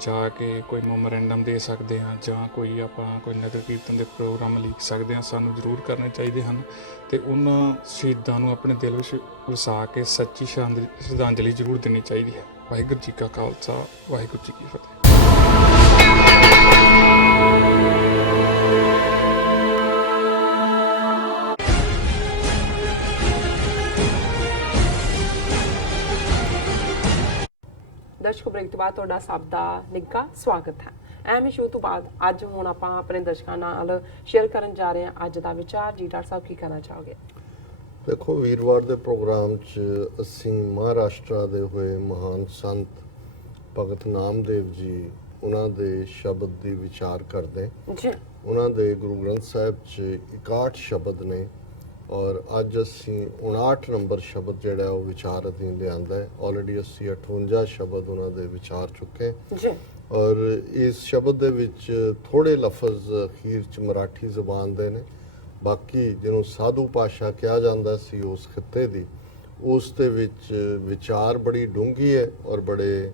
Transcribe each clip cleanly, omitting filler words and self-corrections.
ਜਾ ਕੇ ਕੋਈ ਮੈਮੋਰੈਂਡਮ ਦੇ ਸਕਦੇ ਹਾਂ ਜਾਂ ਕੋਈ ਆਪਾਂ ਕੋਈ ਨਗਰ ਕੀਰਤਨ ਦੇ ਪ੍ਰੋਗਰਾਮ ਲਿਖ ਸਕਦੇ ਹਾਂ, ਸਾਨੂੰ ਜ਼ਰੂਰ ਕਰਨੇ ਚਾਹੀਦੇ ਹਨ। ਅਤੇ ਉਹਨਾਂ ਸ਼ਹੀਦਾਂ ਨੂੰ ਆਪਣੇ ਦਿਲ ਵਿੱਚ ਵਸਾ ਕੇ ਸੱਚੀ ਸ਼ਰਧਾਂਜਲੀ ਜ਼ਰੂਰ ਦੇਣੀ ਚਾਹੀਦੀ ਹੈ। ਵਾਹਿਗੁਰੂ ਜੀ ਕਾ ਖਾਲਸਾ, ਵਾਹਿਗੁਰੂ ਜੀ ਕੀ ਫਤਿਹ। ਦਰਸ਼ਕ ਬ੍ਰੇਕ ਤੋਂ ਬਾਅਦ ਤੁਹਾਡਾ ਸਭ ਦਾ ਨਿੱਘਾ ਸਵਾਗਤ ਹੈ। ਅਹਿਮ ਇਸ਼ੂ ਤੋਂ ਬਾਅਦ ਅੱਜ ਹੁਣ ਆਪਾਂ ਆਪਣੇ ਦਰਸ਼ਕਾਂ ਨਾਲ ਸ਼ੇਅਰ ਕਰਨ ਜਾ ਰਹੇ ਹਾਂ ਅੱਜ ਦਾ ਵਿਚਾਰ। ਜੀ ਡਾਕਟਰ ਸਾਹਿਬ ਕੀ ਕਹਿਣਾ ਚਾਹੋਗੇ? ਦੇਖੋ, ਵੀਰਵਾਰ ਦੇ ਪ੍ਰੋਗਰਾਮ 'ਚ ਅਸੀਂ ਮਹਾਰਾਸ਼ਟਰ ਦੇ ਹੋਏ ਮਹਾਨ ਸੰਤ ਭਗਤ ਨਾਮਦੇਵ ਜੀ ਉਹਨਾਂ ਦੇ ਸ਼ਬਦ ਦੀ ਵਿਚਾਰ ਕਰਦੇ ਜੀ। ਉਹਨਾਂ ਦੇ ਗੁਰੂ ਗ੍ਰੰਥ ਸਾਹਿਬ 'ਚ 61 ਸ਼ਬਦ ਨੇ ਔਰ ਅੱਜ ਅਸੀਂ 59 ਨੰਬਰ ਸ਼ਬਦ ਜਿਹੜਾ ਉਹ ਵਿਚਾਰ ਅਧੀਨ ਲਿਆਂਦਾ ਹੈ। ਆਲਰੇਡੀ ਅਸੀਂ 58 ਸ਼ਬਦ ਉਹਨਾਂ ਦੇ ਵਿਚਾਰ ਚੁੱਕੇ ਜੀ ਔਰ ਇਸ ਸ਼ਬਦ ਦੇ ਵਿੱਚ ਥੋੜੇ ਲਫ਼ਜ਼ ਅਖੀਰ 'ਚ ਮਰਾਠੀ ਜ਼ੁਬਾਨ ਦੇ ਨੇ। ਬਾਕੀ ਜਿਹਨੂੰ ਸਾਧੂ ਭਾਸ਼ਾ ਕਿਹਾ ਜਾਂਦਾ ਸੀ ਉਸ ਖਿੱਤੇ ਦੀ, ਉਸ ਦੇ ਵਿੱਚ ਵਿਚਾਰ ਬੜੀ ਡੂੰਘੀ ਹੈ ਔਰ ਬੜੇ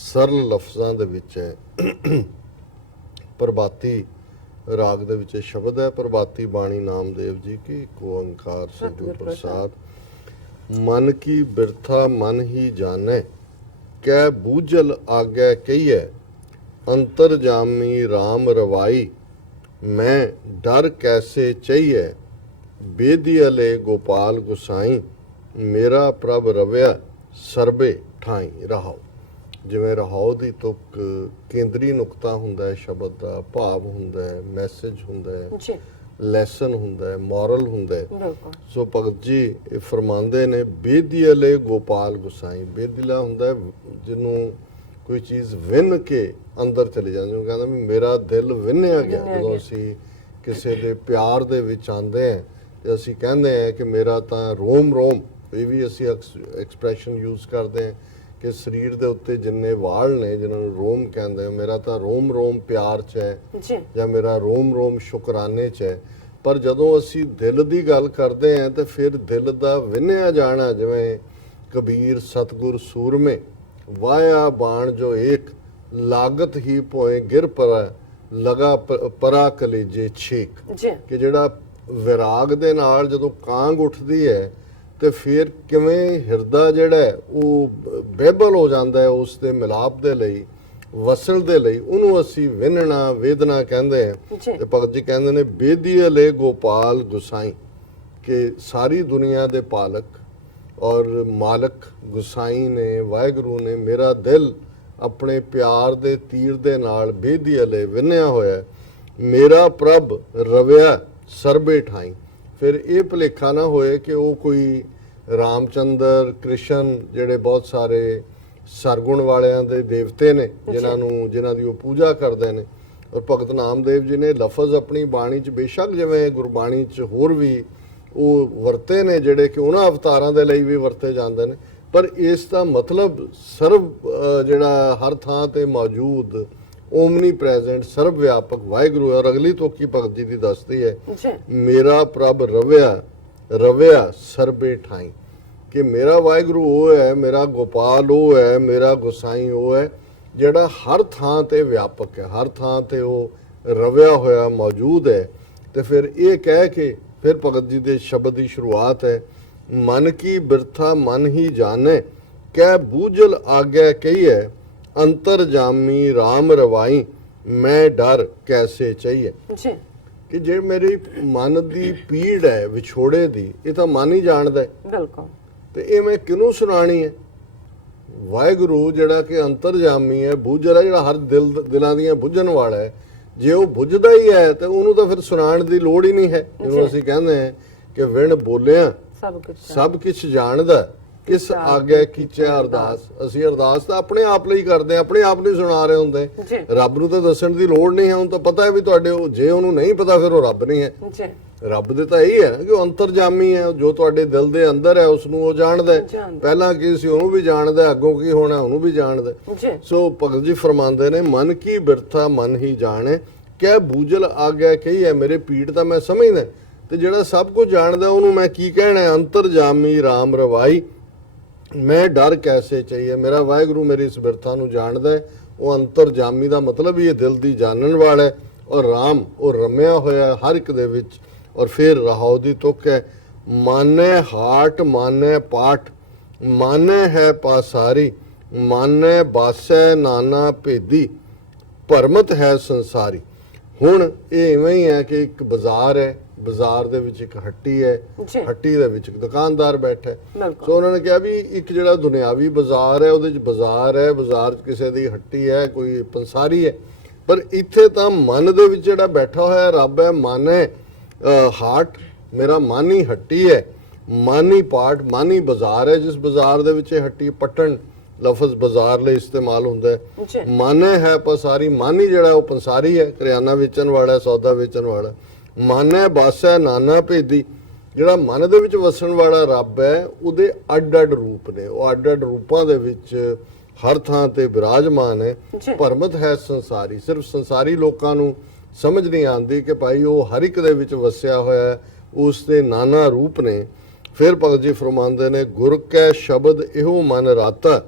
ਸਰਲ ਲਫ਼ਜ਼ਾਂ ਦੇ ਵਿੱਚ ਹੈ। ਪ੍ਰਭਾਤੀ ਰਾਗ ਦੇ ਵਿੱਚ ਸ਼ਬਦ ਹੈ, ਪ੍ਰਭਾਤੀ ਬਾਣੀ ਨਾਮਦੇਵ ਜੀ ਕੀ ਇੱਕ ਓੰਕਾਰ ਸਤਿਗੁਰ ਪ੍ਰਸਾਦ। ਮਨ ਕੀ ਬਿਰਥਾ ਮਨ ਹੀ ਜਾਣੈ, ਕੈ ਬੂਝਲ ਆਗੈ ਕਹੀਐ, ਅੰਤਰ ਜਾਮੀ ਰਾਮ ਰਵਾਈ, ਮੈਂ ਡਰ ਕੈਸੇ ਚਈਐ, ਬੇਦੀਅਲੇ ਗੋਪਾਲ ਗੁਸਾਈ, ਮੇਰਾ ਪ੍ਰਭ ਰਵਿਆ ਸਰਬੇ ਠਾਈ। ਰਹਾਓ, ਜਿਵੇਂ ਰਹਾਓ ਦੀ ਤੁਕ ਕੇਂਦਰੀ ਨੁਕਤਾ ਹੁੰਦਾ ਹੈ, ਸ਼ਬਦ ਦਾ ਭਾਵ ਹੁੰਦਾ ਹੈ, ਮੈਸੇਜ ਹੁੰਦਾ ਹੈ, ਜੀ ਲੈਸਨ ਹੁੰਦਾ ਹੈ, ਮੋਰਲ ਹੁੰਦਾ ਹੈ। ਬਿਲਕੁਲ। ਸੋ ਭਗਤ ਜੀ ਇਹ ਫਰਮਾਉਂਦੇ ਨੇ, ਬੇਦੀਅਲੇ ਗੋਪਾਲ ਗੁਸਾਈ। ਬੇਦੀਲਾ ਹੁੰਦਾ ਹੈ ਜਿਹਨੂੰ ਕੋਈ ਚੀਜ਼ ਵਿੰਨ ਕੇ ਅੰਦਰ ਚਲੀ ਜਾਂਦੀ, ਉਹ ਕਹਿੰਦਾ ਵੀ ਮੇਰਾ ਦਿਲ ਵਿੰਨਿਆ ਗਿਆ। ਜਦੋਂ ਅਸੀਂ ਕਿਸੇ ਦੇ ਪਿਆਰ ਦੇ ਵਿੱਚ ਆਉਂਦੇ ਹਾਂ ਤੇ ਅਸੀਂ ਕਹਿੰਦੇ ਹਾਂ ਕਿ ਮੇਰਾ ਤਾਂ ਰੋਮ ਰੋਮ, ਇਹ ਵੀ ਅਸੀਂ ਐਕਸਪ੍ਰੈਸ਼ਨ ਯੂਜ਼ ਕਰਦੇ ਹਾਂ ਕਿ ਸਰੀਰ ਦੇ ਉੱਤੇ ਜਿੰਨੇ ਵਾਲ ਨੇ ਜਿਨ੍ਹਾਂ ਨੂੰ ਰੋਮ ਕਹਿੰਦੇ, ਮੇਰਾ ਤਾਂ ਰੋਮ ਰੋਮ ਪਿਆਰ 'ਚ ਹੈ ਜਾਂ ਮੇਰਾ ਰੋਮ ਰੋਮ ਸ਼ੁਕਰਾਨੇ 'ਚ ਹੈ। ਪਰ ਜਦੋਂ ਅਸੀਂ ਦਿਲ ਦੀ ਗੱਲ ਕਰਦੇ ਹਾਂ ਤਾਂ ਫਿਰ ਦਿਲ ਦਾ ਵਿੰਨਿਆ ਜਾਣਾ, ਜਿਵੇਂ ਕਬੀਰ ਸਤਿਗੁਰ ਸੂਰਮੇ, ਵਾਇਆ ਬਾਣ ਜੋ ਏਕ, ਲਾਗਤ ਹੀ ਭੋਏ ਗਿਰ ਪਰਾ, ਲਗਾ ਪਰਾ ਕਲੇਜੇ ਛੇਕ। ਕਿ ਜਿਹੜਾ ਵਿਰਾਗ ਦੇ ਨਾਲ ਜਦੋਂ ਕਾਂਗ ਉੱਠਦੀ ਹੈ ਤੇ ਫਿਰ ਕਿਵੇਂ ਹਿਰਦਾ ਜਿਹੜਾ ਉਹ ਬੇਬਲ ਹੋ ਜਾਂਦਾ ਹੈ ਉਸ ਦੇ ਮਿਲਾਪ ਦੇ ਲਈ, ਵਸਲ ਦੇ ਲਈ, ਉਹਨੂੰ ਅਸੀਂ ਵਿੰਨਣਾ ਵੇਦਨਾ ਕਹਿੰਦੇ ਹਾਂ। ਤੇ ਭਗਤ ਜੀ ਕਹਿੰਦੇ ਨੇ, ਬੇਦੀਅਲੇ ਗੋਪਾਲ ਗੁਸਾਈ, ਕਿ ਸਾਰੀ ਦੁਨੀਆ ਦੇ ਪਾਲਕ ਔਰ ਮਾਲਕ ਗੁਸਾਈ ਨੇ, ਵਾਹਿਗੁਰੂ ਨੇ ਮੇਰਾ ਦਿਲ ਆਪਣੇ ਪਿਆਰ ਦੇ ਤੀਰ ਦੇ ਨਾਲ ਬੇਦੀਅਲੇ ਵਿੰਨਿਆ ਹੋਇਆ, ਮੇਰਾ ਪ੍ਰਭ ਰਵਿਆ ਸਰਬੇ ਠਾਈ। ਫਿਰ ਇਹ ਭੁਲੇਖਾ ਨਾ ਹੋਏ ਕਿ ਉਹ ਕੋਈ ਰਾਮਚੰਦਰ ਕ੍ਰਿਸ਼ਨ ਜਿਹੜੇ ਬਹੁਤ ਸਾਰੇ ਸਰਗੁਣ ਵਾਲਿਆਂ ਦੇ ਦੇਵਤੇ ਨੇ ਜਿਨ੍ਹਾਂ ਦੀ ਉਹ ਪੂਜਾ ਕਰਦੇ ਨੇ। ਔਰ ਭਗਤ ਨਾਮਦੇਵ ਜੀ ਨੇ ਲਫ਼ਜ਼ ਆਪਣੀ ਬਾਣੀ 'ਚ ਬੇਸ਼ੱਕ ਜਿਵੇਂ ਗੁਰਬਾਣੀ 'ਚ ਹੋਰ ਵੀ ਉਹ ਵਰਤੇ ਨੇ ਜਿਹੜੇ ਕਿ ਉਹਨਾਂ ਅਵਤਾਰਾਂ ਦੇ ਲਈ ਵੀ ਵਰਤੇ ਜਾਂਦੇ ਨੇ, ਪਰ ਇਸ ਦਾ ਮਤਲਬ ਸਰਬ ਜਿਹੜਾ ਹਰ ਥਾਂ ਤੇ ਮੌਜੂਦ ਓਮਨੀ ਪ੍ਰੈਜ਼ੈਂਟ ਸਰਬ ਵਿਆਪਕ ਵਾਹਿਗੁਰੂ ਹੈ। ਔਰ ਅਗਲੀ ਤੋਕੀ ਭਗਤ ਜੀ ਦੀ ਦੱਸਦੀ ਹੈ, ਮੇਰਾ ਪ੍ਰਭ ਰਵਿਆ ਸਰਬੇ ਠਾਈ, ਕਿ ਮੇਰਾ ਵਾਹਿਗੁਰੂ ਉਹ ਹੈ, ਮੇਰਾ ਗੋਪਾਲ ਉਹ ਹੈ, ਮੇਰਾ ਗੁਸਾਈ ਉਹ ਹੈ ਜਿਹੜਾ ਹਰ ਥਾਂ ਤੇ ਵਿਆਪਕ ਹੈ, ਹਰ ਥਾਂ ਤੇ ਉਹ ਰਵਿਆ ਹੋਇਆ ਮੌਜੂਦ ਹੈ। ਤੇ ਫਿਰ ਇਹ ਕਹਿ ਕੇ ਫਿਰ ਭਗਤ ਜੀ ਦੇ ਸ਼ਬਦ ਦੀ ਸ਼ੁਰੂਆਤ ਹੈ, ਮਨ ਕੀ ਬਿਰਥਾ ਮਨ ਹੀ ਜਾਣੈ, ਕੈ ਬੂਝਲ ਆਗੈ ਕਹੀਐ, ਅੰਤਰ ਜਾਮੀ ਰਾਮ ਰਵਾਈ, ਮੈਂ ਡਰ ਕੈਸੇ ਚਈਐ। ਕਿ ਜੇ ਮੇਰੀ ਮਨ ਦੀ ਪੀੜ ਹੈ ਵਿਛੋੜੇ ਦੀ, ਇਹ ਤਾਂ ਮਨ ਹੀ ਜਾਣਦਾ ਹੈ। ਬਿਲਕੁਲ। ਤੇ ਇਹ ਮੈਂ ਕਿਹਨੂੰ ਸੁਣਾਣੀ ਹੈ? ਵਾਹਿਗੁਰੂ ਜਿਹੜਾ ਕਿ ਅੰਤਰਜਾਮੀ ਹੈ, ਬੁੱਝਲ ਹੈ, ਜਿਹੜਾ ਹਰ ਦਿਲਾਂ ਦੀਆਂ ਬੁੱਝਣ ਵਾਲਾ ਹੈ। ਜੇ ਉਹ ਬੁੱਝਦਾ ਹੀ ਹੈ ਤੇ ਉਹਨੂੰ ਤਾਂ ਫਿਰ ਸੁਣਾਉਣ ਦੀ ਲੋੜ ਹੀ ਨਹੀਂ ਹੈ। ਜਿਹਨੂੰ ਅਸੀਂ ਕਹਿੰਦੇ ਹਾਂ ਕਿ ਵਿਣ ਬੋਲਿਆ ਸਭ ਕੁਝ ਜਾਣਦਾ, ਕਿਸ ਆਗਿਆ ਕੀਚਿਆ ਅਰਦਾਸ। ਅਸੀਂ ਅਰਦਾਸ ਤਾਂ ਆਪਣੇ ਆਪ ਲਈ ਕਰਦੇ ਹਾਂ, ਆਪਣੇ ਆਪ ਲਈ ਸੁਣਾ ਰਹੇ ਹੁੰਦੇ। ਰੱਬ ਨੂੰ ਤਾਂ ਦੱਸਣ ਦੀ ਲੋੜ ਨਹੀਂ ਹੈ, ਉਹਨੂੰ ਤਾਂ ਪਤਾ ਹੈ ਵੀ ਤੁਹਾਡੇ, ਜੇ ਉਹਨੂੰ ਨਹੀਂ ਪਤਾ ਫਿਰ ਉਹ ਰੱਬ ਨਹੀਂ ਹੈ। ਰੱਬ ਦੇ ਤਾਂ ਇਹੀ ਹੈ ਕਿ ਉਹ ਅੰਤਰਜਾਮੀ ਹੈ, ਜੋ ਤੁਹਾਡੇ ਦਿਲ ਦੇ ਅੰਦਰ ਹੈ ਉਸ ਨੂੰ ਉਹ ਜਾਣਦਾ ਹੈ। ਪਹਿਲਾਂ ਕੀ ਸੀ ਉਹਨੂੰ ਵੀ ਜਾਣਦਾ, ਅੱਗੋਂ ਕੀ ਹੋਣਾ ਉਹਨੂੰ ਵੀ ਜਾਣਦਾ। ਸੋ ਭਗਤ ਜੀ ਫਰਮਾਉਂਦੇ ਨੇ, ਮਨ ਕੀ ਬਿਰਥਾ ਮਨ ਹੀ ਜਾਣੇ, ਕਿਆ ਬੂਝਲ ਆ ਗਿਆ ਕਹੀ ਹੈ, ਮੇਰੇ ਪੀੜ ਤਾਂ ਮੈਂ ਸਮਝਦਾ, ਤੇ ਜਿਹੜਾ ਸਭ ਕੁਝ ਜਾਣਦਾ ਉਹਨੂੰ ਮੈਂ ਕੀ ਕਹਿਣਾ, ਅੰਤਰਜਾਮੀ ਰਾਮ ਰਵਾਈ, ਮੈਂ ਡਰ ਕੈਸੇ ਚਾਹੀਏ, ਮੇਰਾ ਵਾਹਿਗੁਰੂ ਮੇਰੀ ਇਸ ਬਿਰਥਾ ਨੂੰ ਜਾਣਦਾ ਹੈ। ਉਹ ਅੰਤਰਜਾਮੀ ਦਾ ਮਤਲਬ ਹੀ ਇਹ ਦਿਲ ਦੀ ਜਾਣਨ ਵਾਲਾ ਹੈ। ਔਰ ਰਾਮ ਉਹ ਰਮਿਆ ਹੋਇਆ ਹਰ ਇੱਕ ਦੇ ਵਿੱਚ। ਔਰ ਫਿਰ ਰਹਾਉ ਦੀ ਤੁਕ ਹੈ, ਮਾਨੈ ਹਾਟ ਮਾਨੈ ਪਾਠ, ਮਾਨੈ ਹੈ ਪਾਸਾਰੀ, ਮਾਨੈ ਬਾਸੈ ਨਾਨਾ ਭੇਦੀ, ਭਰਮਤ ਹੈ ਸੰਸਾਰੀ। ਹੁਣ ਇਹ ਇਵੇਂ ਹੀ ਹੈ ਕਿ ਇੱਕ ਬਾਜ਼ਾਰ ਹੈ, ਬਾਜ਼ਾਰ ਦੇ ਵਿੱਚ ਇੱਕ ਹੱਟੀ ਹੈ, ਜੀ। ਹੱਟੀ ਦੇ ਵਿੱਚ ਇੱਕ ਦੁਕਾਨਦਾਰ ਬੈਠਾ ਹੈ। ਬਿਲਕੁਲ। ਸੋ ਉਹਨਾਂ ਨੇ ਕਿਹਾ ਵੀ ਇੱਕ ਜਿਹੜਾ ਦੁਨਿਆਵੀ ਬਾਜ਼ਾਰ ਹੈ ਉਹਦੇ 'ਚ ਬਾਜ਼ਾਰ ਹੈ, ਬਾਜ਼ਾਰ 'ਚ ਕਿਸੇ ਦੀ ਹੱਟੀ ਹੈ, ਕੋਈ ਪੰਸਾਰੀ ਹੈ, ਪਰ ਇੱਥੇ ਤਾਂ ਮਨ ਦੇ ਵਿੱਚ ਜਿਹੜਾ ਬੈਠਾ ਹੋਇਆ ਰੱਬ ਹੈ। ਮਨ ਹੈ ਹਾਟ, ਮੇਰਾ ਮਨ ਹੀ ਹੱਟੀ ਹੈ, ਮਨ ਹੀ ਪਾਠ, ਮਨ ਹੀ ਬਾਜ਼ਾਰ ਹੈ। ਜਿਸ ਬਾਜ਼ਾਰ ਦੇ ਵਿੱਚ ਇਹ ਹੱਟੀ, ਪਟਣ ਲਫ਼ਜ਼ ਬਾਜ਼ਾਰ ਲਈ ਇਸਤੇਮਾਲ ਹੁੰਦਾ ਜੀ। ਹੈ। ਮਨ ਹੈ ਪਸਾਰੀ, ਮਨ ਹੀ ਜਿਹੜਾ ਉਹ ਪੰਸਾਰੀ ਹੈ, ਕਰਿਆਨਾ ਵੇਚਣ ਵਾਲਾ, ਸੌਦਾ ਵੇਚਣ ਵਾਲਾ। ਮਨ ਹੈ ਬਾਸਾ ਨਾਨਾ ਭੇਦੀ, ਜਿਹੜਾ ਮਨ ਦੇ ਵਿੱਚ ਵਸਣ ਵਾਲਾ ਰੱਬ ਹੈ, ਉਹਦੇ ਅੱਡ-ਅੱਡ ਰੂਪ ਨੇ, ਉਹ ਅੱਡ-ਅੱਡ ਰੂਪਾਂ ਦੇ ਵਿੱਚ ਹਰ ਥਾਂ ਤੇ ਬਿਰਾਜਮਾਨ ਹੈ। ਜੀ। ਭਰਮਤ ਹੈ ਸੰਸਾਰੀ, ਸਿਰਫ ਸੰਸਾਰੀ ਲੋਕਾਂ ਨੂੰ ਸਮਝ ਨਹੀਂ ਆਉਂਦੀ ਕਿ ਭਾਈ ਉਹ ਹਰ ਇੱਕ ਦੇ ਵਿੱਚ ਵਸਿਆ ਹੋਇਆ ਹੈ, ਉਸ ਦੇ ਨਾਨਾ ਰੂਪ ਨੇ। ਫਿਰ ਭਗਤ ਜੀ ਫਰਮਾਉਂਦੇ ਨੇ, ਗੁਰ ਕੈ ਸ਼ਬਦ ਇਹੋ ਮਨ ਰਾਤਾ,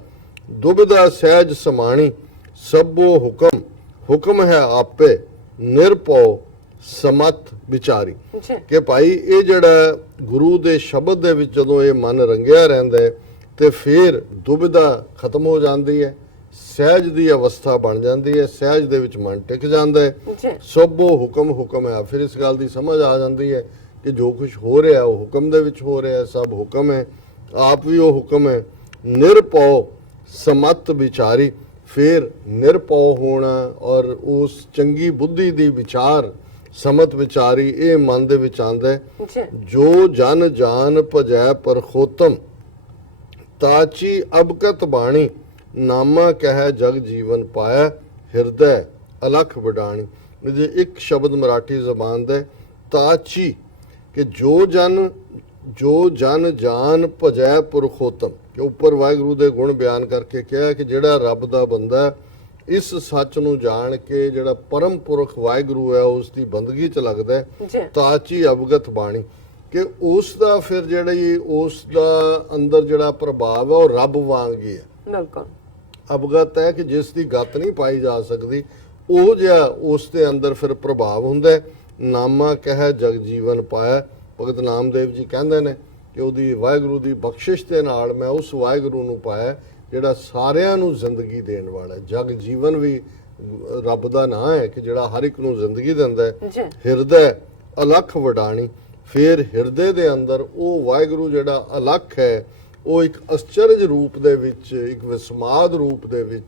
ਦੁਬਿਧਾ ਸਹਿਜ ਸਮਾਣੀ, ਸਭੋ ਹੁਕਮ ਹੁਕਮ ਹੈ ਆਪੇ, ਨਿਰਭਉ ਸਮਤ ਵਿਚਾਰੀ। ਜੀ। ਕਿ ਭਾਈ ਇਹ ਜਿਹੜਾ ਗੁਰੂ ਦੇ ਸ਼ਬਦ ਦੇ ਵਿੱਚ ਜਦੋਂ ਇਹ ਮਨ ਰੰਗਿਆ ਰਹਿੰਦਾ ਹੈ ਤੇ ਫਿਰ ਦੁਬਿਧਾ ਖਤਮ ਹੋ ਜਾਂਦੀ ਹੈ, ਸਹਿਜ ਦੀ ਅਵਸਥਾ ਬਣ ਜਾਂਦੀ ਹੈ, ਸਹਿਜ ਦੇ ਵਿੱਚ ਮਨ ਟਿਕ ਜਾਂਦਾ ਹੈ। ਜੀ। ਸਭੋ ਹੁਕਮ ਹੁਕਮ ਹੈ। ਫਿਰ ਇਸ ਗੱਲ ਦੀ ਸਮਝ ਆ ਜਾਂਦੀ ਹੈ ਕਿ ਜੋ ਕੁਝ ਹੋ ਰਿਹਾ ਉਹ ਹੁਕਮ ਦੇ ਵਿੱਚ ਹੋ ਰਿਹਾ, ਸਭ ਹੁਕਮ ਹੈ, ਆਪ ਵੀ ਉਹ ਹੁਕਮ ਹੈ। ਨਿਰਭਉ ਸਮਤ ਵਿਚਾਰੀ, ਫਿਰ ਨਿਰਭਉ ਹੋਣਾ ਔਰ ਉਸ ਚੰਗੀ ਬੁੱਧੀ ਦੀ ਵਿਚਾਰ, ਸਮਤ ਵਿਚਾਰੀ, ਇਹ ਮਨ ਦੇ ਵਿੱਚ ਆਉਂਦਾ ਹੈ। ਜੀ। ਜੋ ਜਨ ਜਾਨ ਭਜੈ ਪਰਖੋਤਮ, ਤਾਚੀ ਅਬਕਤ ਬਾਣੀ, ਨਾਮਾ ਕਹਿ ਜਗ ਜੀਵਨ ਪਾਇਆ, ਹਿਰਦੈ ਅਲਖ ਵਡਾਣੀ। ਜੇ ਇੱਕ ਸ਼ਬਦ ਮਰਾਠੀ ਜ਼ਬਾਨ ਦਾ ਹੈ, ਤਾਚੀ, ਕਿ ਜੋ ਜਨ ਜਾਨ ਭਜੈ ਪੁਰਖੋਤਮ, ਕਿ ਉੱਪਰ ਵਾਹਿਗੁਰੂ ਦੇ ਗੁਣ ਬਿਆਨ ਕਰਕੇ ਕਿਹਾ ਕਿ ਜਿਹੜਾ ਰੱਬ ਦਾ ਬੰਦਾ ਹੈ, ਇਸ ਸੱਚ ਨੂੰ ਜਾਣ ਕੇ ਜਿਹੜਾ ਪਰਮ ਪੁਰਖ ਵਾਹਿਗੁਰੂ ਹੈ ਉਸ ਦੀ ਬੰਦਗੀ 'ਚ ਲੱਗਦਾ ਹੈ। ਜੀ। ਤਾਚੀ ਅਵਗਤ ਬਾਣੀ, ਕਿ ਉਸ ਦਾ ਫਿਰ ਜਿਹੜੀ ਉਸ ਦਾ ਅੰਦਰ ਜਿਹੜਾ ਪ੍ਰਭਾਵ ਹੈ ਉਹ ਰੱਬ ਵਾਂਗ ਹੀ ਹੈ। ਬਿਲਕੁਲ। ਅਵਗਤ ਹੈ ਕਿ ਜਿਸ ਦੀ ਗੱਤ ਨਹੀਂ ਪਾਈ ਜਾ ਸਕਦੀ, ਉਹ ਜਿਹਾ ਉਸ ਦੇ ਅੰਦਰ ਫਿਰ ਪ੍ਰਭਾਵ ਹੁੰਦਾ ਹੈ। ਨਾਮਾ ਕਹਿ ਜਗ ਜੀਵਨ ਪਾਇਆ, ਭਗਤ ਨਾਮਦੇਵ ਜੀ ਕਹਿੰਦੇ ਨੇ ਕਿ ਉਹਦੀ ਵਾਹਿਗੁਰੂ ਦੀ ਬਖਸ਼ਿਸ਼ ਦੇ ਨਾਲ ਮੈਂ ਉਸ ਵਾਹਿਗੁਰੂ ਨੂੰ ਪਾਇਆ ਜਿਹੜਾ ਸਾਰਿਆਂ ਨੂੰ ਜ਼ਿੰਦਗੀ ਦੇਣ ਵਾਲਾ ਹੈ। ਜਗ ਜੀਵਨ ਵੀ ਰੱਬ ਦਾ ਨਾਂ ਹੈ ਕਿ ਜਿਹੜਾ ਹਰ ਇੱਕ ਨੂੰ ਜ਼ਿੰਦਗੀ ਦਿੰਦਾ ਹੈ। ਜੀ। ਹਿਰਦੈ ਅਲਖ ਵਡਾਣੀ, ਫਿਰ ਹਿਰਦੇ ਦੇ ਅੰਦਰ ਉਹ ਵਾਹਿਗੁਰੂ ਜਿਹੜਾ ਅਲਖ ਹੈ, ਉਹ ਇੱਕ ਅਚਰਜ ਰੂਪ ਦੇ ਵਿੱਚ, ਇੱਕ ਵਿਸਮਾਦ ਰੂਪ ਦੇ ਵਿੱਚ,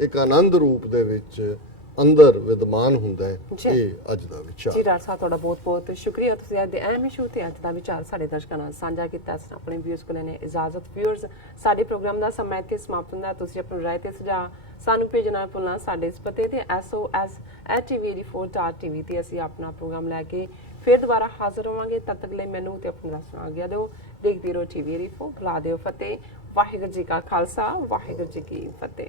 ਇੱਕ ਆਨੰਦ ਰੂਪ ਦੇ ਵਿੱਚ ਅੰਦਰ ਵਿਦਮਾਨ ਹੁੰਦਾ ਹੈ। ਜੀ। ਇਹ ਅੱਜ ਦਾ ਵਿਚਾਰ। ਜੀ ਡਾਕਟਰ ਸਾਹਿਬ, ਤੁਹਾਡਾ ਬਹੁਤ ਬਹੁਤ ਸ਼ੁਕਰੀਆ। ਤੁਸੀਂ ਅੱਜ ਦੇ ਅਹਿਮ ਇਸ਼ੂ ਤੇ ਅੱਜ ਦਾ ਵਿਚਾਰ ਸਾਡੇ ਦਰਸ਼ਕਾਂ ਨਾਲ ਸਾਂਝਾ ਕੀਤਾ। ਅਸੀਂ ਆਪਣੇ ਵਿਊਅਰਸ ਕੋਲ ਨੇ ਇਜਾਜ਼ਤ। ਵਿਊਅਰਸ, ਸਾਡੇ ਪ੍ਰੋਗਰਾਮ ਦਾ ਸਮਾਂ ਇੱਥੇ ਸਮਾਪਤ ਹੁੰਦਾ। ਤੁਸੀਂ ਆਪਣੀ ਰਾਏ ਤੇ ਸੁਝਾਅ ਸਾਨੂੰ ਭੇਜਣਾ ਨਾ ਭੁੱਲਣਾ। ਸਾਡੇ ਇਸ ਪਤੇ ਤੇ sos@tv84.tv ਤੇ ਅਸੀਂ ਆਪਣਾ ਪ੍ਰੋਗਰਾਮ ਲੈ ਕੇ ਫਿਰ ਦੁਬਾਰਾ ਹਾਜ਼ਰ ਹੋਵਾਂਗੇ। ਤਦ ਤੱਕ ਲਈ ਮੈਨੂੰ ਤੇ ਆਪਣੇ ਦਰਸ਼ਕਾਂ ਨੂੰ ਆਗਿਆ ਦਿਓ। ਦੇਖਦੇ ਰਹੋ TV84। ਬੁਲਾ ਦਿਓ ਫਤਿਹ। ਵਾਹਿਗੁਰੂ ਜੀ ਕਾ ਖਾਲਸਾ, ਵਾਹਿਗੁਰੂ ਜੀ ਕੀ ਫਤਿਹ।